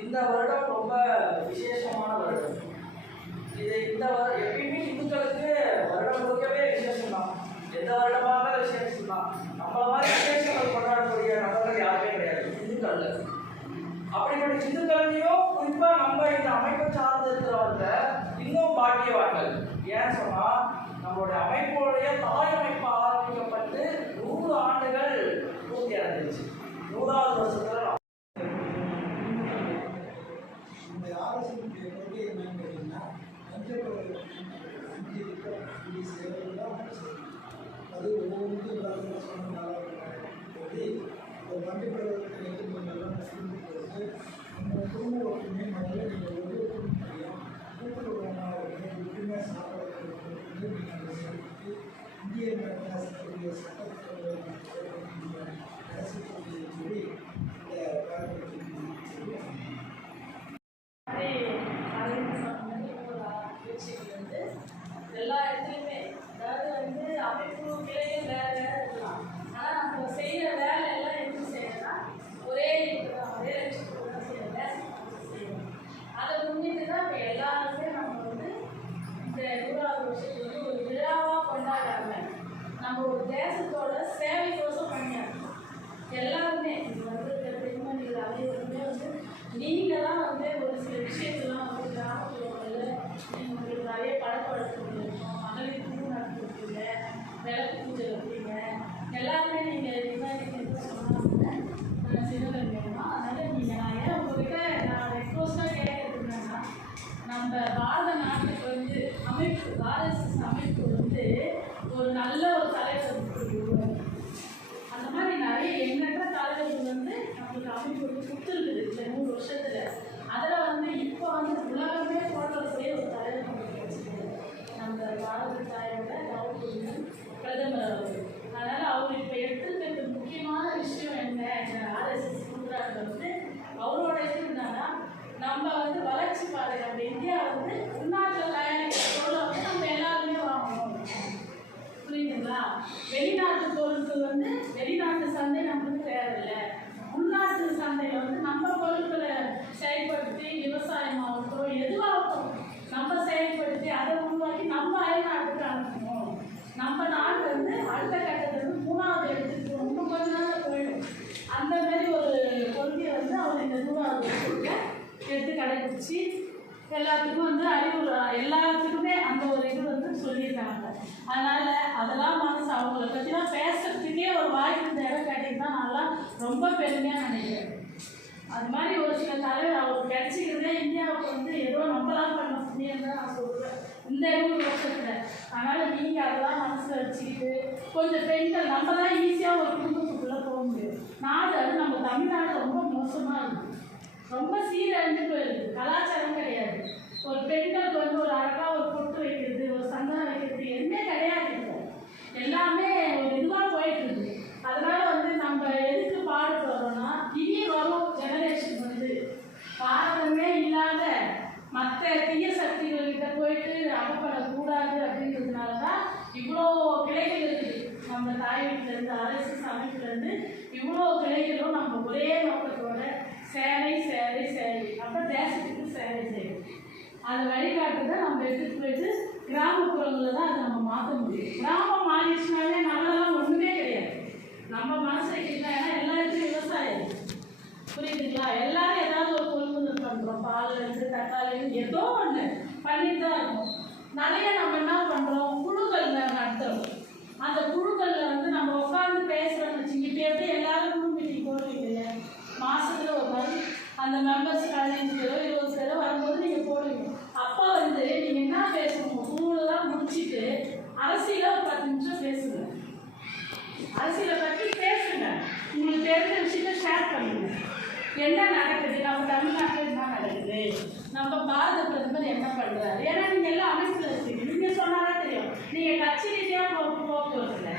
இந்த வருடம் ரொம்ப விசேஷமான வருடம். இந்த வருடம் எப்பயுமே இந்துக்களுக்கு வருடம் முழுக்கவே விசேஷம் தான். எந்த வருடமாக விசேஷம் தான். நம்மள மாதிரி விசேஷங்கள் கொண்டாடக்கூடிய நபர்கள் யாருமே கிடையாது இந்துக்கள்ல. அப்படிப்பட்ட இந்துக்கள்லையும் குறிப்பா நம்ம இந்த அமைப்பை சார்ந்து இருக்கிறவங்க இன்னும் பாக்கியவான்கள். ஏன்னு சொன்னா நம்மளுடைய அமைப்புடைய தாய் அமைப்பு ஆரம்பிக்கப்பட்டு 100 ஆண்டுகள் பூர்த்தி அடைஞ்சிருச்சு. 100வது வருஷத்துல அது ஒவ்வொன்றுக்கும் சொன்னதால் ஒரு மண்டிப்படுவதற்கு எதிர்ப்பு நம்ம குடும்ப ஒற்றுமை முதல்ல நீங்கள் ஒரு முடியும் கூட்டுறவுமாக ஒற்றுமையாக சாப்பிடக்கூடிய இந்திய அரசுடைய சட்டத்துறை அரசு சொல்லி இந்த எல்லா இடத்துலையுமே அதாவது அமைப்பு கிளைகள் வேறு வேறு இருக்கலாம். ஆனால் நம்ம செய்கிற வேலை எல்லாம் எப்படி செய்யணும்னா ஒரே ஒரே லட்சத்துக்கு தான் செய்யணும். அதை முன்னிட்டு தான் இப்போ எல்லாருமே நம்ம இந்த 100வது வருஷத்துக்கு ஒரு விழாவாக கொண்டாடாம நம்ம ஒரு தேசத்தோட சேவைக்கோசம் பண்ணியாங்க. எல்லாருமே இது பெண்மணிகள் அனைவருமே நீங்கள் தான் ஒரு சில விஷயங்கள்லாம் கிராமப்புறங்களில் உங்களுக்கு நிறைய பழக்கவழக்கங்கள் இருக்கும். மகளிர் குழு நடத்திருக்கீங்க, விளக்கு பூஜை வைப்பீங்க, எல்லாருமே நீங்கள் என்ன சொன்னாங்க சிவகங்கைமா. அதனால் நீங்கள் நான் ஏன் உங்கள்கிட்ட நான் ரெக்வஸ்ட்டாக கேட்கறது என்னன்னா, நம்ம பாரத நாட்டுக்கு அமைப்பு ஆர்எஸ்எஸ் அமைப்பு ஒரு நல்ல ஒரு தலைவர் அந்த மாதிரி நிறைய எண்ணற்ற தலைவர்கள் நம்மளுக்கு அமைப்பு கொடுத்துருக்குது இந்த 100 வருஷத்தில். அதில் இப்போ உலகமே போற்றக்கூடிய ஒரு தலைவர் நமக்கு வச்சுருக்காரு நம்ம பாரத தாயோட கௌரவ பிரதமர் அவர். அதனால் அவர் இப்போ எடுத்துருக்கிறது முக்கியமான விஷயம் என்ன, இந்த ஆர்எஸ்எஸ் கொடுக்குறாங்க அவரோட இது என்னன்னா நம்ம வளர்ச்சி பாதை நம்ம இந்தியா உள்நாட்டில் தயாரிக்கிற பொருளை நம்ம எல்லாருமே வாங்கணும். புரியுதுங்களா? வெளிநாட்டு பொருட்கள் வெளிநாட்டு சந்தை நம்மளுக்கு தேவையில்லை. உள்நாட்டு சந்தையில் நம்ம பொருட்களை செயல்படுத்தி விவசாயமாகட்டும் எதுவாகட்டும் நம்ம செயல்படுத்தி அதை உருவாக்கி நம்ம அயல்நாட்டுக்கு அனுப்பணும். நம்ம நாடு அடுத்த கட்டத்தில் 3வது இடத்துக்கு இன்னும் கொஞ்ச நாள் போயிடும். அந்த மாதிரி ஒரு கொள்கையை அவர் இந்த 100வது வருஷத்தில் எடுத்து கடைபிடிச்சி எல்லாத்துக்கும் அறிவுரை எல்லாத்துக்குமே அந்த ஒரு இது சொல்லியிருக்காங்க. அதனால் அதெல்லாம் அவங்கள பற்றிலாம் பேசுறதுக்கே ஒரு வாய்ப்பு இந்த இடம் கிடைக்குதுன்னா நான்லாம் ரொம்ப பெருமையாக நினைக்கிறேன். அது மாதிரி ஒரு சில தலைவர் அவருக்கு கிடைச்சிக்கிறதே இந்தியாவுக்கு ஏதோ நம்மளாம் பண்ண புண்ணியம் தான் நான் சொல்கிறேன் இந்த 100 வருஷத்தில். அதனால் நீங்கள் அதெல்லாம் மனசில் வச்சுக்கிட்டு கொஞ்சம் பெண்கள் நம்ம தான் ஈஸியாக ஒரு குடும்பத்துக்குள்ளே போக முடியும். நாடு நம்ம தமிழ்நாடு ரொம்ப மோசமாக இருக்குது, ரொம்ப சீரழிஞ்சு போயிருக்கு. கலாச்சாரம் கிடையாது. ஒரு பெண்களுக்கு ஒரு அழகா ஒரு பொட்டு வைக்கிறது, ஒரு சந்தனம் வைக்கிறது எதுவுமே கிடையாது. எல்லாமே ஒரு இதுவாக போயிட்டு இருக்குது. அதனால நம்ம எதுக்கு பாடுபடுறோம்னா இனி வரும் ஜெனரேஷன் பாரதமே இல்லாத மற்ற தீய சக்திகள்கிட்ட போயிட்டு அகப்படக்கூடாது அப்படின்றதுனால தான் இவ்வளோ கிளைகள் இருக்குது. நம்ம தாய் வீட்டிலேருந்து ஆர்எஸ்எஸ் அமைப்புலேருந்து இவ்வளோ கிளைகளும் நம்ம ஒரே நோக்கத்தோட சேவை சேவை சேவை அப்போ தேசத்துக்கு சேவை செய்யும். அதை வழிகாட்டுதான் நம்ம எடுத்துகிட்டு போயிட்டு கிராமப்புறங்களில் தான் அதை நம்ம மாற்ற முடியும். கிராமம் மாறிடுச்சுனாலே நம்மளெல்லாம் ஒன்றுமே கிடையாது. நம்ம மனசு வைக்கலாம். ஏன்னா எல்லா இடத்துலையும் விவசாயம் புரியுதுங்களா? எல்லாரும் ஏதாவது ஒரு கொள்முதல் பண்ணுறோம். பால்லேருந்து தக்காளிலேருந்து ஏதோ ஒன்று பண்ணிட்டு தான் இருக்கும். நிறைய நம்ம என்ன பண்ணுறோம், குழுக்கள் நடத்துகிறோம். அந்த குழுக்களில் நம்ம உட்காந்து பேச 15 பேரோ 20 பேரோ வரும்போது நீங்கள் போடுவீங்க. அப்போ வந்து நீங்கள் என்ன பேசணும், ஸ்கூலெலாம் முடிச்சுட்டு அரசியல ஒரு 10 நிமிஷம் பேசுங்க. அரசியலை பற்றி பேசுங்க. உங்களுக்கு தெரிஞ்ச விஷயத்த ஷேர் பண்ணுங்க. என்ன நடக்குது, நம்ம தமிழ்நாட்டில் என்ன நடக்குது, நம்ம பாரத பிரதமர் என்ன பண்ணுறாரு. ஏன்னா நீங்கள் எல்லாம் அமைப்பில் இருக்கீங்க. நீங்கள் சொன்னாதான் தெரியும். நீங்கள் கட்சி ரீதியாக போகிறதில்ல.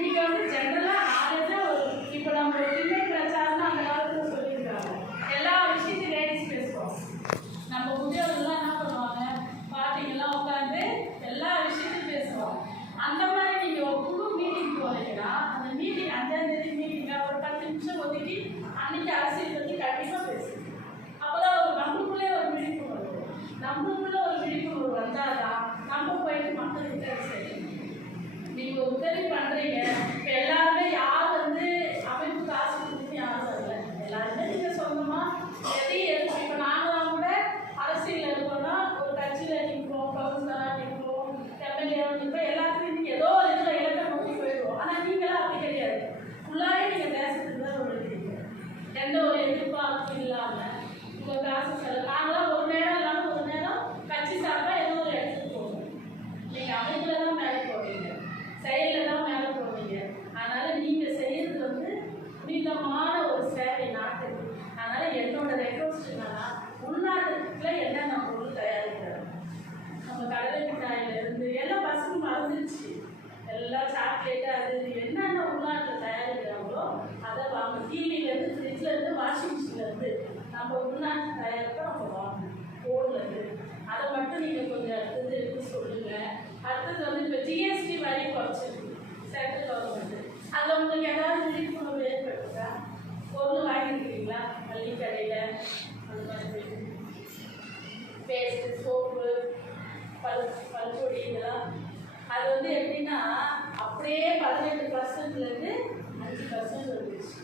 நீங்கள் வந்து ஜென்ரலாக நாலேஜாக ஒரு இப்போ நம்ம ஒரு திண்ணை பிரச்சாரம்னு அந்த காலத்தில் சொல்லியிருக்காங்க. எல்லா விஷயத்தையும் லேடிஸ் பேசுவோம். நம்ம முதியோர்கள்லாம் என்ன பண்ணுவாங்க, பாட்டிங்கெல்லாம் உட்காந்து எல்லா விஷயத்தையும் பேசுவோம். அந்த மாதிரி நீங்கள் ஒரு குழு மீட்டிங் போகிறீங்கன்னா அந்த மீட்டிங் 5ஆம் தேதி மீட்டிங்காக ஒரு 10 நிமிஷம் ஒதுக்கி அன்றைக்கி அரசியல் பற்றி கண்டிப்பாக பேசுங்க. அப்போ தான் ஒரு நம்மளுக்குள்ளே ஒரு விழிப்புணர்வு வரும். நம்மளுக்குள்ளே ஒரு விழிப்புணர்வு வந்தால் தான் நம்ம போயிட்டு மக்கள்கிட்ட செய்யணும். நீங்கள் ஒரு உதவி பண்ணுறீங்க. இப்போ எல்லாருமே யார் வந்து அமைப்பு காசு கொடுத்து யாரும் வரல. எல்லாருமே நீங்கள் சொந்தமாக எதையும் எடுத்து இப்போ நாங்களாம் கூட அரசியலில் இருக்கோம்னா ஒரு கட்சியில் நிற்கிறோம், கவுன்சிலராக நிற்கிறோம், எம்எல்ஏவாக நிற்கிறோம். எல்லாத்துலையும் நீங்கள் ஏதோ ஒரு இதில் இலக்கை நோக்கி போயிடுவோம். ஆனால் நீங்களாம் அப்படி கிடையாது. ஃபுல்லாகவே நீங்கள் தேசத்துக்கு தான் உழைக்கிறீங்க. எந்த ஒரு எதிர்பார்ப்பும் இல்லாமல் உங்கள் காசு செலவு. நாங்களாம் ஒரு நேரம் இல்லாமல் ஒரு நேரம் கட்சி சார்பாக ஏதோ ஒரு இடத்துக்கு போவோம். நீங்கள் அமைப்பில் தான் மேலே போவீங்க, செயலில் தான் மேலே போவீங்க. அதனால் நீங்கள் செய்கிறது வந்து புனிதமான ஒரு சேவை நாட்டுக்கு. அதனால் என்னோட ரெக்வஸ்ட் என்னன்னா, உள்நாட்டுக்குள்ள என்னென்ன பொருள் தயாரிக்கிறாங்க. நம்ம கடலை மிட்டாயிலேருந்து எல்லாம் பசங்க மறந்துடுச்சு. எல்லாம் சாக்லேட்டு அது என்னென்ன உள்நாட்டில் தயாரிக்கிறாங்களோ அதை வாங்க. டிவிலேருந்து, ஃப்ரிட்ஜ்லேருந்து, வாஷிங் மிஷின்லேருந்து நம்ம உள்நாட்டு தயாரிப்பை நம்ம வாங்கணும். ஃபோன்லேருந்து அதை மட்டும் நீங்கள் கொஞ்சம் அடுத்தது எடுத்து சொல்லுங்கள். அடுத்தது வந்து இப்போ ஜிஎஸ்டி வரி குறைச்சிருக்கு சென்ட்ரல் கவர்மெண்ட்டு. அதில் உங்களுக்கு ஏதாவது விழிப்புணர்வு ஏற்பட்டுருக்கா? பொருள் வாங்கியிருக்கீங்களா? மளிகை கடையில் அந்த மாதிரி பேஸ்ட்டு, சோப்பு, பல்பொடி இதெல்லாம் அது வந்து எப்படின்னா அப்படியே 18%லேருந்து 5% வந்துருச்சு.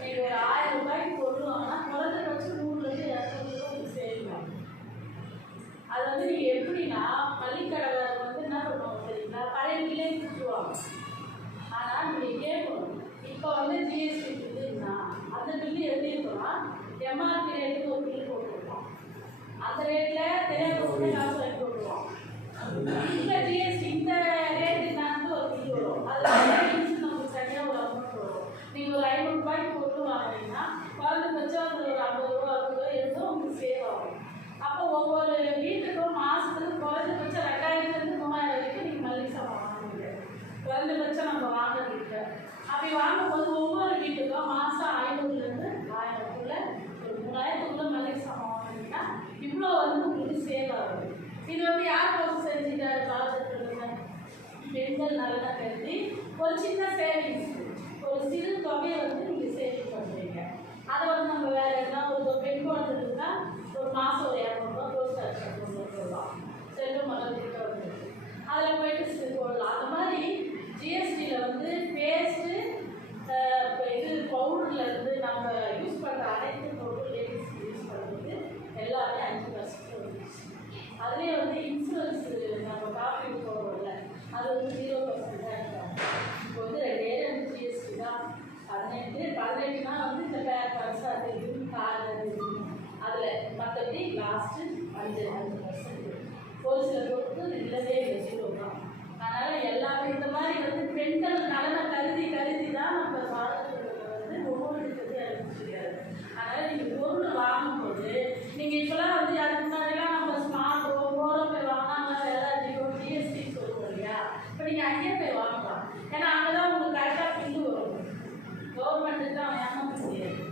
நீங்கள் ஒரு 1000 ரூபாய்க்கு பொருள் வாங்கினா குறைஞ்சபட்சம் 100லேருந்து 200 ரூபா சேவ் ஆகும். அது வந்து நீங்கள் எப்படின்னா பள்ளிக்கடை வந்து என்ன பண்ணுவாங்க தெரியுங்களா, பழைய பில்லே கொடுத்துருவாங்க. ஆனால் நீங்கள் கேட்கணும், இப்போ வந்து ஜிஎஸ்டி பில்லுன்னா அந்த பில்லு எப்படி இருக்குன்னா எம்ஆர்பி ரேட்டுக்கு ஒரு பில்லு போட்டுருவோம். அந்த ரேட்டில் தெரியாத காசு வாங்கி போட்டுருவோம். இந்த ஜிஎஸ்டி இந்த ரேட்டு நான் ஒரு பில்லு வரும். அதில் நமக்கு தனியாக ஒரு அமௌண்ட் வரும். நீங்கள் ஒரு 500 ரூபாய்க்கு பொருள் வாங்கினீங்கன்னா குறைஞ்சபட்சம் ஒரு 50 ரூபா 60 ரூபா இருந்தும் உங்களுக்கு சேவ் ஆகும். அப்போ ஒவ்வொரு வீட்டுக்கும் மாதத்துக்கு குறைஞ்சபட்சம் 2000லேருந்து 3000 வரைக்கும் நீங்கள் மளிகை சாமான் வாங்குவீங்க. குறைஞ்சபட்சம் நம்ம வாங்குறதுக்கு அப்படி வாங்கும்போது ஒவ்வொரு வீட்டுக்கும் மாதம் 500லேருந்து 1000க்குள்ளே ஒரு 3000க்குள்ளே மளிகை சாமான் வாங்கினீங்கன்னா இவ்வளோ வந்து உங்களுக்கு சேவ் ஆகுது. இது வந்து யார் போஸ்ட் செஞ்சுட்டாரு பாரதத்தில்? பெண்கள் நல்லா கருதி ஒரு சின்ன சேவிங்ஸ், ஒரு சிறு தொகையை வந்து நீங்கள் சேவிங் பண்ணுறீங்க. அதை வந்து நம்ம வேறு எதுனா ஒரு பெண் குழந்தைன்னா ஒரு மாதம் ஒரு 200 ரூபா போஸ்ட் ஆஃபீஸ் கொண்டு போடலாம். செல்வ மகள் திட்டம் வந்துருக்கு, அதில் போயிட்டு போடலாம். அந்த மாதிரி ஜிஎஸ்டியில் வந்து பேஸ்ட்டு இது பவுடர்லேருந்து நம்ம யூஸ் பண்ணுற அனைத்து பொருள் லேடிஸ் யூஸ் பண்ணுறது எல்லாமே 5% வந்துச்சு. அதுலேயே வந்து இன்சூரன்ஸ் நம்ம காப்பீடு போடுறோம்ல அது வந்து 0% தான் இருக்காங்க. இப்போ வந்து 2 ஜிஎஸ்டி தான். 18னா வந்து இந்த பேர் பர்ஸ் அது இது கார் அது அதில் மற்றபடி லாஸ்ட்டு 5% ஒரு சில பொருட்கள் இல்லவே இல்லை 0 தான். அதனால் எல்லாமே இந்த மாதிரி வந்து பெண்கள் நலனை கருதி தான் நம்ம பாரதத்தில் வந்து ஒவ்வொரு திட்டத்தையும் அறிவிக்க முடியாது. அதனால் நீங்கள் பொருள் வாங்கும்போது நீங்கள் இப்போலாம் வந்து அதுக்கு முன்னாடிலாம் நம்ம ஸ்மார்ட்டோ ஓரம் போய் வாங்கினா வேலை அதிகம் ஜிஎஸ்டி சொல்லுவோம் இல்லையா. இப்போ நீங்கள் அங்கேயே போய் வாங்கலாம். ஏன்னா அங்கே தான் உங்களுக்கு கரெக்டாக பில்லு வரும். கவர்மெண்ட்டுக்கு தான் ஏமாற்ற முடியாது.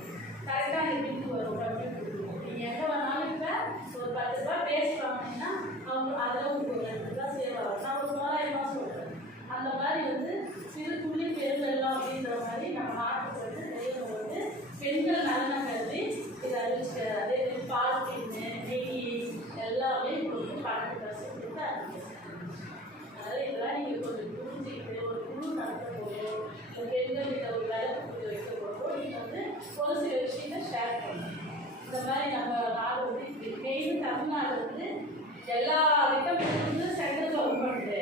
கரெக்டாக அந்த பில்லு வரும். கம்மி கொடுத்துருவோம். நீங்கள் எங்கே வேணாலும் இப்போ ஒரு 10 ரூபா பேஸ்ட் வாங்கினீங்கன்னா அவங்க அதில் உங்களுக்கு ஒரு 2 ரூபா சேவ் ஆகும். நான் ஒரு 3000 ரூபா சொல்கிறேன். அந்த மாதிரி வந்து சிறு துளி பெருவெல்லாம் அப்படின்ற மாதிரி நம்ம நாட்டுக்கு வந்து தெரியணும். வந்து பெண்கள் நலனை கருதி இதை அறிவிச்சுக்கிறார். அதே மாதிரி பால் கிண்ணு நெய் எல்லாமே உங்களுக்கு 12% கொடுத்து அறிவிச்சிருக்காங்க. அதனால் இதெல்லாம் நீங்கள் கொஞ்சம் புரிஞ்சுக்கிட்டு ஒரு குழு நடத்த போதோ ஒரு பெண்கள்கிட்ட ஒரு வேலை கொடுத்து வைக்க போதோ நீங்கள் வந்து ஒரு சில விஷயத்தை ஷேர் பண்ணணும். இந்த மாதிரி நம்ம நாடு வந்து மெயின் தமிழ்நாடு வந்து எல்லா திட்டமிட்டு சென்ட்ரல் கவர்மெண்ட்டு,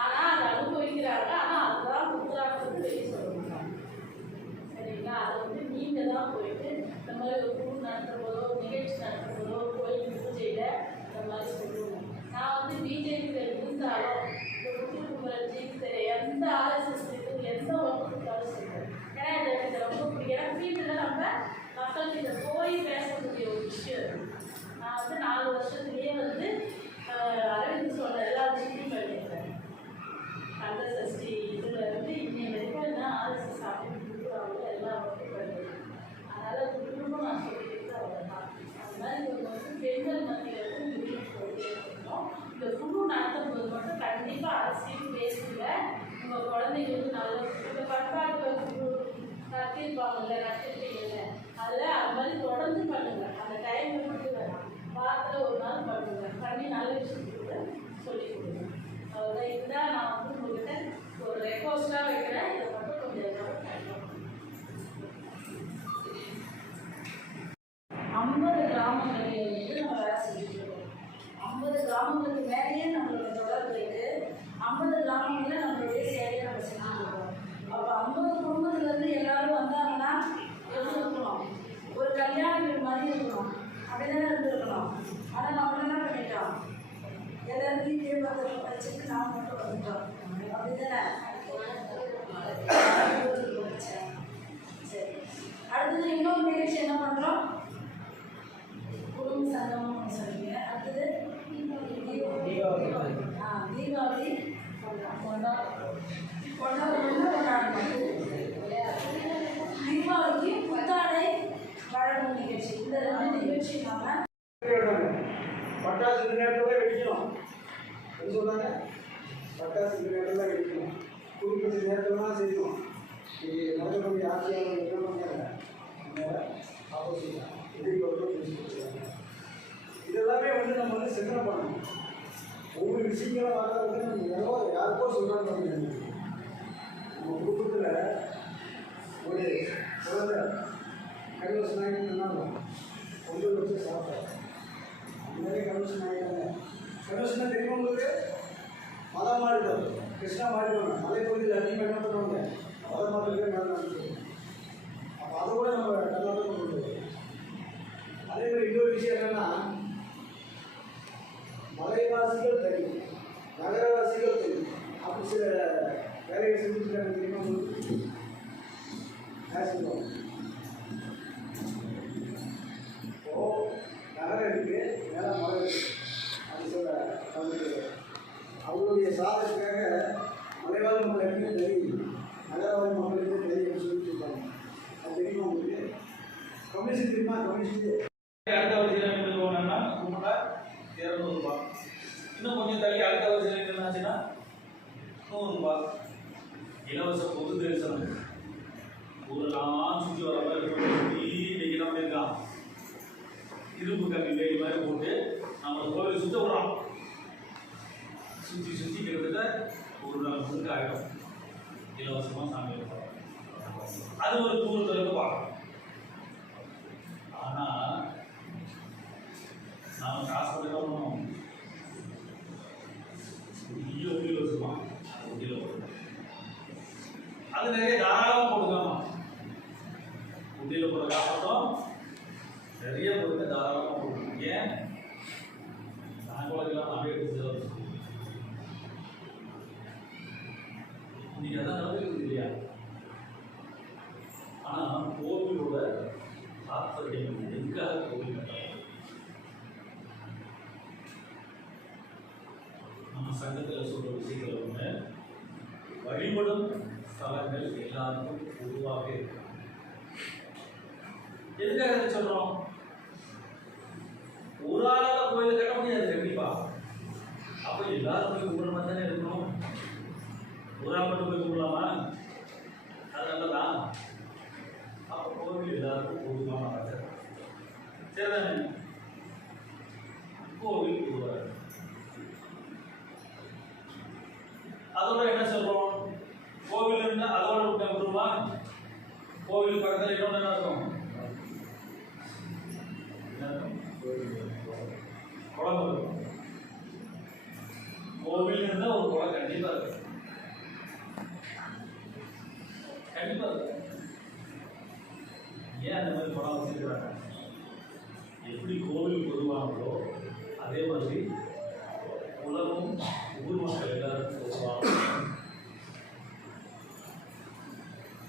ஆனால் அதை அனுபவிக்கிறாங்க. ஆனால் அதுதான் கொடுக்குறாங்கிறது வெளியே சொல்ல மாட்டாங்க. சரிங்களா? அதை வந்து நீங்கள் தான் போயிட்டு இந்த மாதிரி ஒரு குழு நடத்துகிற போதோ நிகழ்ச்சி நடத்துகிற வருஷத்துலேயே வந்து அரவிந்த் சொன்ன எல்லா விஷயத்தையும் பண்ணியிருக்காரு. கந்த சஷ்டி இதில் வந்து இன்னைய வரைக்கும் என்ன ஆர்எஸ்எஸ் அப்படின்னு அவங்க எல்லா ஒர்க்கும் பண்ணுறது. அதனால் குடும்பமும் நான் சொல்லிட்டு அவ்வளோதான். அது மாதிரி ஒரு வந்து பெண்கள் மத்தியில் வந்து முடிவு போயிட்டே இருக்கணும். இந்த குழு நடத்தும் போது மட்டும் கண்டிப்பாக அரசியல் பேசுங்க. உங்கள் குழந்தைங்களுக்கு நல்ல இந்த பண்பாட்டு குழு கட்டியிருப்பாங்கல்ல, கட்டிருப்பீங்கல்ல, அதில் அது மாதிரி தொடர்ந்து பண்ணுங்கள். அந்த டைமை மட்டும் வேணாம், வாரத்தில் ஒரு நாள் பண்ணுங்கள். பண்ணி நல்ல விஷயத்துக்கு சொல்லிக் கொடுங்க. அவ்வளோதான். இதுதான் நான் வந்து உங்கள்கிட்ட ஒரு ரெக்வஸ்ட்டாக வைக்கிறேன். இதை மட்டும் கொஞ்சம் எல்லாரும் பண்ணணும். 50 கிராமங்களில் வந்து நம்ம வேலை செஞ்சுட்டு இருக்கோம். 50 கிராமங்களுக்கு மேலேயே நம்மளோட தொடர்பு இருக்குது. 50 கிராமங்களில் நம்மளுடைய சேவையை நம்ம செஞ்சுட்டு இருக்கோம். அப்போ 50 குடும்பத்துலேருந்து எல்லாரும் வந்தாங்கன்னா எப்படி இருக்கணும்? ஒரு கல்யாண வீடு மாதிரி இருக்கணும். அப்படி தானே இருந்துருக்கணும். ஆனால் நம்ம என்ன பண்ணிட்டோம்? எல்லாத்தையும் தீர்மானத்தை வச்சுட்டு நாம் மட்டும் வந்துட்டோம். அப்படி தானே? சரி, அடுத்தது இன்னொரு நிகழ்ச்சி என்ன பண்ணுறோம்? குடும்ப சங்கமம் சொல்லுவீங்க. அடுத்தது தீபாவளி கொண்டாடணும். தீபாவளிக்கு புத்தாடை வழங்கும் நிகழ்ச்சி. இந்த 2 நிகழ்ச்சி நாம பட்டாசு இந்த நேரத்தில் தான் வெடிக்கணும். என்ன சொல்கிறாங்க? பட்டாசு இந்த நேரத்தில் தான் வெடிக்கணும். குறிப்பிட்ட நேரத்தில் தான் செய்யணும். இது நடக்கக்கூடிய ஆட்சியாளர்கள் என்ன பண்ணாங்க? ஆப்போசிட் எதிர்கொள்ள பேசிட்டு இதெல்லாமே வந்து நம்ம வந்து சிந்தனை பண்ணணும். ஒவ்வொரு விஷயங்களும் வர்றது நம்ம யாருக்கோ சொல்கிறாங்க. நம்ம குடும்பத்தில் ஒரு குழந்தை கைவசம் ஆகிட்டு கொஞ்சம் வச்சு சாப்பிட்டோம். நிறைய கன்வென்ஷன் ஆகிட்டாங்க. கன்வென்ஷனாக தெரியும் உங்களுக்கு? மதம் மாறிட்டோம், கிருஷ்ணா மாறிடுவாங்க. மலைப்பகுதியில் அதிகமாக என்ன பண்ணுவாங்க? மதம் மாற்றத்துக்கு மேலே நடந்துருவாங்க. அப்போ அதை கூட நம்ம நல்லா தான் கொண்டு வருவோம். அதே மாதிரி இன்னொரு விஷயம் என்னென்னா, மலைவாசிகள் தெரியும், நகரவாசிகள் தெரியும். அப்படி சில வேலைகள் செஞ்சுருக்காங்க தெரியுமா உங்களுக்கு? சொல்லுவாங்க. நகரம் இருக்குது, மேலே மலை இருக்குது. அப்படி சொல்ல அவங்களுடைய சாதத்துக்காக மலைவாழ் மக்கள் எப்படியும் தெரியும், நகரவாழ் மக்களுக்கு தெரியும் சொல்லிட்டு இருப்பாங்க. அது தெரியுமா உங்களுக்கு? கம்யூனிஸ்ட் தெரியுமா? கம்யூனிஸ்ட் அடுத்த வரிசையில் நின்று போனோம்னா ரூபாய் 200 ரூபாய். இன்னும் கொஞ்சம் தள்ளி அடுத்த வரிசையில் நின்றுச்சுன்னா 100 ரூபாய். இலவச பொது தரிசனம். ஊரெல்லாம் சுற்றி வர மாதிரி இன்னைக்கு இருக்கான். இரும்பு கம்பி வேலி மாதிரி போட்டு நம்ம கோவில் சுற்ற விடுறோம். சுற்றி சுற்றி கிட்டத்தட்ட ஒரு நாள் முழுக்க ஆகிடும். இலவசமாக சாமி வைப்போம். அது ஒரு தூரத்தில் பார்க்கணும். ஆனால் நாம் காசு போட்டு என்ன பண்ணணும்? உண்டியில் வச்சுக்கலாம். உண்டியில் அது நிறைய தாராளமாக போட்டுக்கலாமா? உண்டியில் போட காசு மட்டும் நிறைய பொருட்களை தாராளமாக போடணும். ஏன்? நாங்கள் அப்படியே எடுத்து இன்னைக்கு அதான் நடந்துருக்குது இல்லையா? ஆனால் கோவிலோட தாற்பயம் எதுக்காக கோவில் கட்டணும்? நம்ம சங்கத்தில் சொல்கிற விஷயங்கள் ஒன்று, வழிபடும் ஸ்தலங்கள் எல்லாருக்கும் பொதுவாக இருக்கு. எதுக்காக இதை சொல்கிறோம்? ஒரு ஆளால் கோயில் கட்ட முடியாது கண்டிப்பா. அப்போ எல்லாரும் போய் கும்பிட்ற மாதிரி தானே இருக்கணும். ஒரு ஆள் மட்டும் போய் கும்பிடலாமா? அது நல்லதான். அப்போ கோவில் எல்லாருக்கும் பொதுவான ஆசை. சரிதானே? கோவில் பொதுவாக. அதோட என்ன சொல்றோம்? கோவில் இருந்தா அதோட விட்டுருமா? கோவில் பக்கத்தில் இன்னொன்று என்ன இருக்கும்? குளம் இருக்கும். கோவில் இருந்தால் ஒரு குளம் கண்டிப்பாக இருக்கு. கண்டிப்பாக இருக்கு. ஏன் அந்த மாதிரி குளம் வச்சுருக்கிறாங்க? எப்படி கோவில் பொதுவானதோ அதே மாதிரி உலகம் ஊர் மக்கள் எல்லாருக்கும் பொதுவாக.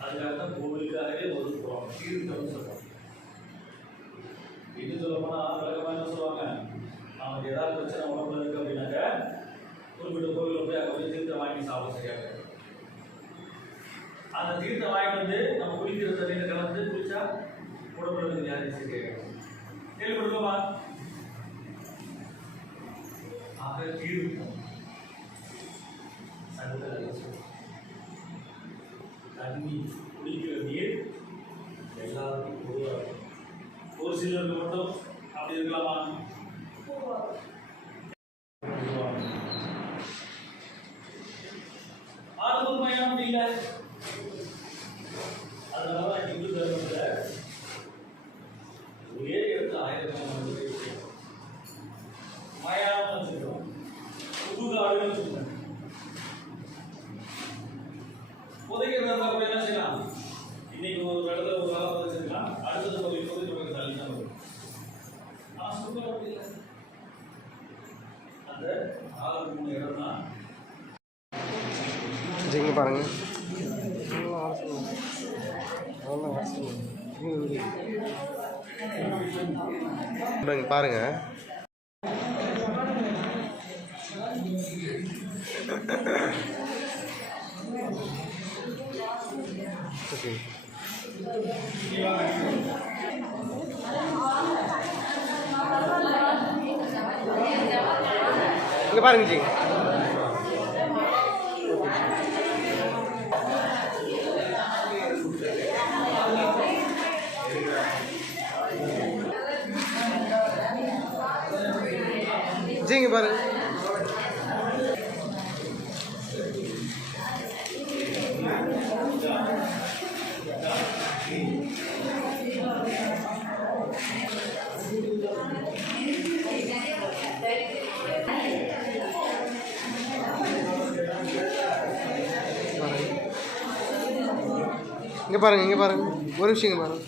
அதுக்காக தான் கோவிலுக்காகவே ஒரு குளம் தீர்த்தம்னு சொல்லுவாங்க. இன்னும் சொல்ல போனால் விளக்கமாக என்ன சொல்லுவாங்க? அவனுக்கு ஏதாவது பிரச்சனை உடம்புல இருக்குது அப்படின்னாக்க குறிப்பிட்ட கோவிலில் போய் அங்கே போய் தீர்த்தம் வாங்கி சாப்பிட சரியாக இருக்கும். அந்த தீர்த்தம் வாங்கிட்டு வந்து நம்ம குளிக்கிற தண்ணியில் கலந்து குளிச்சா உடம்புல இருந்து வியாதி சரியாகும். கேள்விப்படுவோமா? ஆக தீர்த்தம் தண்ணி குடிக்கிற நீர் எல்லாருக்கும் பொதுவாக, ஒரு சிலருக்கு மட்டும் அப்படி இருக்கலாமா? ஆளுநர் மயம் இல்லை. அதனால இந்து தர்மத்தில் ஒரே இடத்துல ஆயிரக்கணக்கான மயானம் வச்சுக்கிறோம், புதுகாடுன்னு வச்சுக்கிறோம். புதைக்கிறதா இருந்தால் என்ன செய்யலாம்? இன்னைக்கு ஒரு இடத்துல ஒரு காலம் புதைச்சிருக்கலாம், அடுத்தது புதைக்க தள்ளி தான் வரும். ஆனால் சுருக்கம் அப்படி இல்லை. அந்த 4-3 இடம் தான் இங்கே பாருங்க. பாருங்க. ஓகே. இங்கே பாருங்க ஜி. ஜி இங்கே பாருங்க. இங்கே பாருங்க, இங்கே பாருங்க, ஒரு நிமிஷம் இங்கே பாருங்க.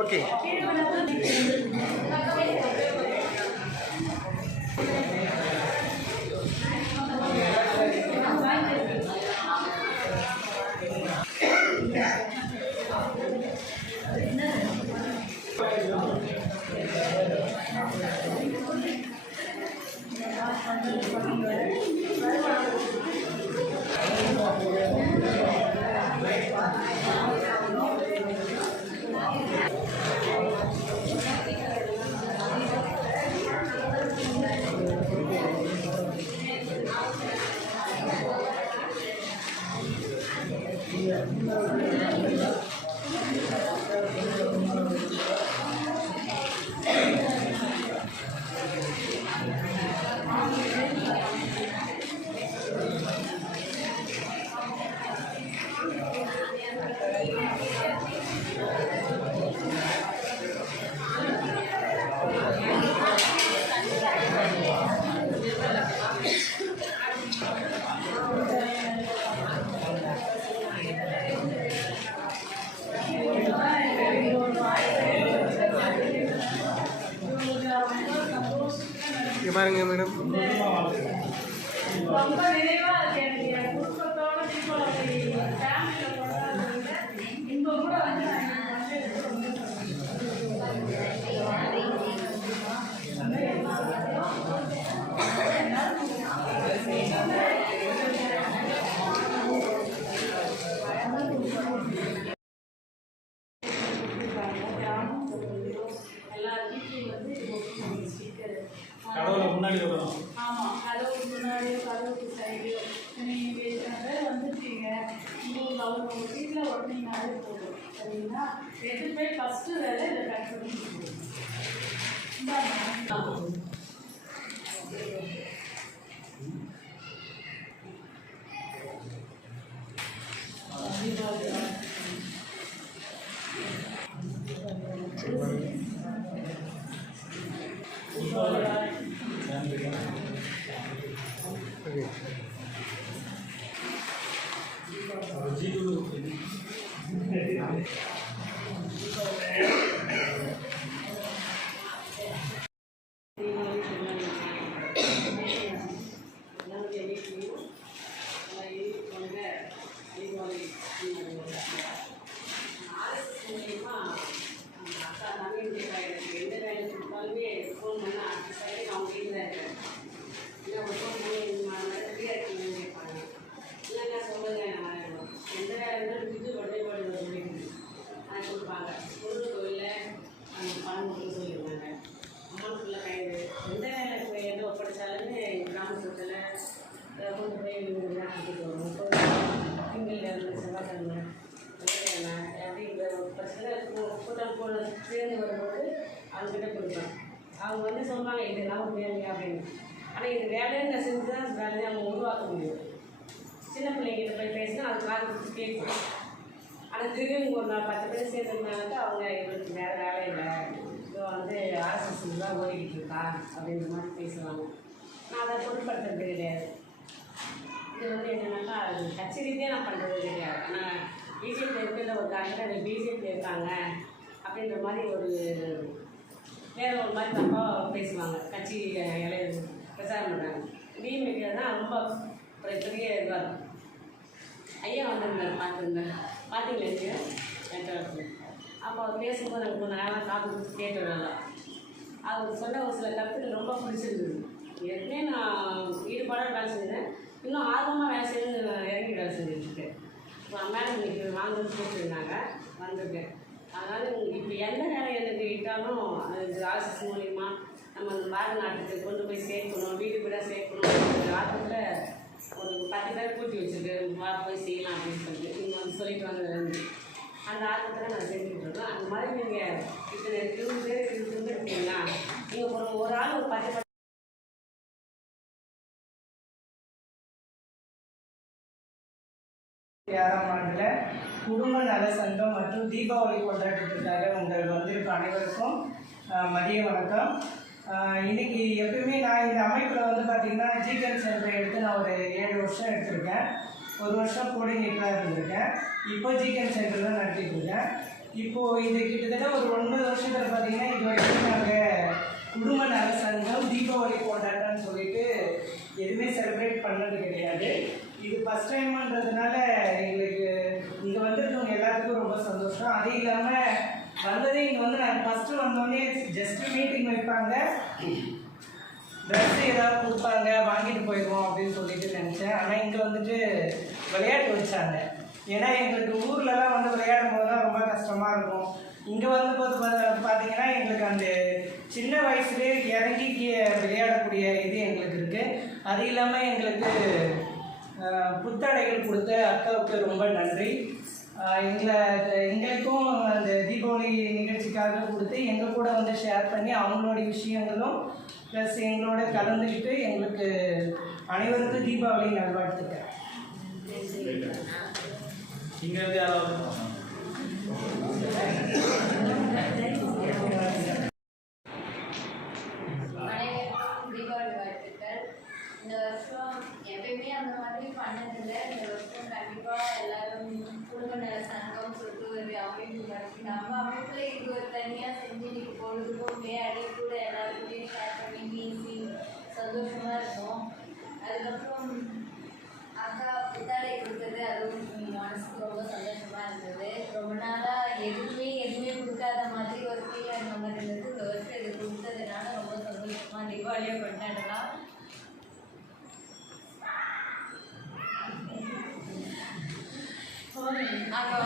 ஓகே. பாருங்க மேடம். ரொம்ப நிறைவா இருக்கு எனக்கு. என் குடும்பத்தோட ஃபேமிலியில கொண்டாடுறது இப்போ கூட வந்து நான் சைடு நீங்கள் இத்தனை பேர் வந்துருக்கீங்க, உங்களுக்கு அவங்க வீட்டில் ஒட்டினீங்கனாலே போதும். சரிங்களா? 8 பேர் ஃபஸ்ட்டு வேலை இதை கட் பண்ணி கொடுக்கணும். சேர்ந்து வரும்போது அவங்ககிட்ட கொடுப்பேன். அவங்க வந்து சொல்லுவாங்க இதெல்லாம் ஒரு வேலையா அப்படின்னு. ஆனால் இது வேலையை நான் செஞ்சு தான் வேலையை அவங்க உருவாக்க முடியும். சின்ன பிள்ளைங்கிட்ட போய் பேசினா அது காது கொடுத்து கேட்கும். ஆனால் திடீர்னு ஒரு நாள் 10 பேர் சேர்ந்துருந்தாங்க அவங்க இவங்களுக்கு வேறு வேலை இல்லை, இப்போ வந்து ஆர்எஸ்எஸ் தான் ஓடிக்கிட்டு இருக்கா அப்படின்ற மாதிரி பேசுவாங்க. நான் அதை பொருட்படுத்துறது கிடையாது. இது வந்து என்னென்னாக்கா அது கட்சி ரீதியாக நான் பண்ணுறது கிடையாது. ஆனால் பிஜேபி இருக்கிற ஒரு காலத்தில் பிஜேபி இருக்காங்க அப்படின்ற மாதிரி ஒரு வேறு ஒரு மாதிரி தப்பாக பேசுவாங்க. கட்சி இலைய பிரச்சாரம் பண்ணுறாங்க. டிஎம்கே தான் ரொம்ப பெரிய இதுவாக இருக்கும். ஐயா வந்திருந்தார், பார்த்துருந்தேன், பார்த்தீங்களா இல்லையா? அப்போ அவர் பேசும்போது எனக்கு கொஞ்சம் நேரம் காப்பி கொடுத்து கேட்டு வரலாம். அவர் சொன்ன ஒரு சில கருத்துக்கள் ரொம்ப பிடிச்சிருந்தது. ஏற்கனவே நான் ஈடுபாடாக வேலை செஞ்சேன், இன்னும் ஆர்வமாக வேலை செய்யணும்னு இறங்கி வேலை செஞ்சுட்ருக்கேன். இப்போ மேடம் இன்னைக்கு வாங்கன்னு சொல்லியிருந்தாங்க, வந்திருக்கேன். அதனால் இப்போ எந்த வேலை எனக்கு விட்டாலும் அது ஆர்எஸ்எஸ் மூலிமா நம்ம அந்த பாரத நாட்டுக்கு கொண்டு போய் சேர்க்கணும், வீடு வீடாக சேர்க்கணும். ஆர்வத்தில் ஒரு 10 பேர் கூட்டி வச்சுருக்கு, போய் செய்யலாம் அப்படின்னு சொல்லிட்டு நீங்கள் வந்து சொல்லிட்டு வந்தது. அந்த ஆர்வத்தில் நான் செஞ்சுக்கிட்டு இருக்கோம். அந்த மாதிரி நீங்கள் இப்போ 20 பேர் 20 பேர் இருக்கீங்களா, நீங்கள் ஒரு ஆள் ஒரு 10 ஆறாம் ஆண்டில் குடும்ப நல சங்கம் மற்றும் தீபாவளி கொண்டாட்டத்திற்காக உங்கள் வந்திருக்க அனைவருக்கும் மதிய வணக்கம். இன்றைக்கி எப்பவுமே நான் இந்த அமைப்பில் வந்து பார்த்திங்கன்னா ஜிகன் சென்டர் எடுத்து நான் ஒரு 7 வருஷம் எடுத்திருக்கேன். 1 வருஷம் கோஆர்டினேட்டராக இருந்திருக்கேன். இப்போ ஜிகன் சென்டர் தான் நடத்திட்டு இருக்கேன். இப்போது இது கிட்டத்தட்ட ஒரு 9 வருஷத்தில் பார்த்திங்கன்னா இது வரைக்கும் நாங்கள் குடும்ப நல சங்கம் தீபாவளி கொண்டாட்டம்னு சொல்லிட்டு எதுவுமே செலிப்ரேட் பண்ணது கிடையாது. இது ஃபஸ்ட் டைம்ன்றதுனால எங்களுக்கு இங்கே வந்திருக்கவங்க எல்லாத்துக்கும் ரொம்ப சந்தோஷம். அது இல்லாமல் வந்ததே இங்கே வந்து நாங்கள் ஃபஸ்ட்டு வந்தோடனே ஜஸ்ட்டு மீட்டிங் வைப்பாங்க, ட்ரெஸ்ஸு ஏதாவது கொடுப்பாங்க, வாங்கிட்டு போயிடுவோம் அப்படின்னு சொல்லிட்டு நினச்சேன். ஆனால் இங்கே வந்துட்டு விளையாட்டு வச்சாங்க. ஏன்னா எங்களுக்கு ஊர்லலாம் வந்து விளையாடும் போது தான் ரொம்ப கஷ்டமாக இருக்கும். இங்கே வந்தபோது பார்த்தீங்கன்னா எங்களுக்கு அந்த சின்ன வயசுலேயே இறங்கி விளையாடக்கூடிய இது எங்களுக்கு இருக்குது. அது இல்லாமல் எங்களுக்கு புத்தாடைகள் கொடுத்த அக்காவுக்கு ரொம்ப நன்றி. எங்களுக்கும் அந்த தீபாவளி நிகழ்ச்சிக்காக கொடுத்து எங்கள் கூட வந்து ஷேர் பண்ணி அவங்களுடைய விஷயங்களும் ப்ளஸ் எங்களோட கலந்துக்கிட்டு எங்களுக்கு அனைவருக்கும் தீபாவளி நல்வாழ்த்துக்கிறேன். இங்கிருந்து யாராவது அனைவருக்கும் தீபாவளி வாழ்த்துக்கள். இந்த வருஷம் எப்பயுமே அந்த மாதிரி பண்ணதில்லை. இந்த வருஷம் கண்டிப்பாக எல்லாரும் குடும்ப நல சங்கம் சொல்லிட்டு ஒரு அமைப்பு நடத்தி நம்ம அமைப்பில் இது ஒரு தனியாக செஞ்சு இன்னைக்கு பொழுதுக்கும் விளையாடி கூட எல்லாருக்குமே ஷேர் பண்ணி பேசி சந்தோஷமாக இருக்கும். அதுக்கப்புறம் அக்கா புத்தாடை கொடுத்தது அதுவும் மனசுக்கு ரொம்ப சந்தோஷமாக இருந்தது. ரொம்ப நாளாக எதுவுமே கொடுக்காத மாதிரி ஒரு ஃபீல் அந்த மாதிரி இருந்தது. இந்த வருஷம் இது கொடுத்ததுனால ரொம்ப சந்தோஷமாக தீபாவளியை கொண்டாடலாம். அங்கே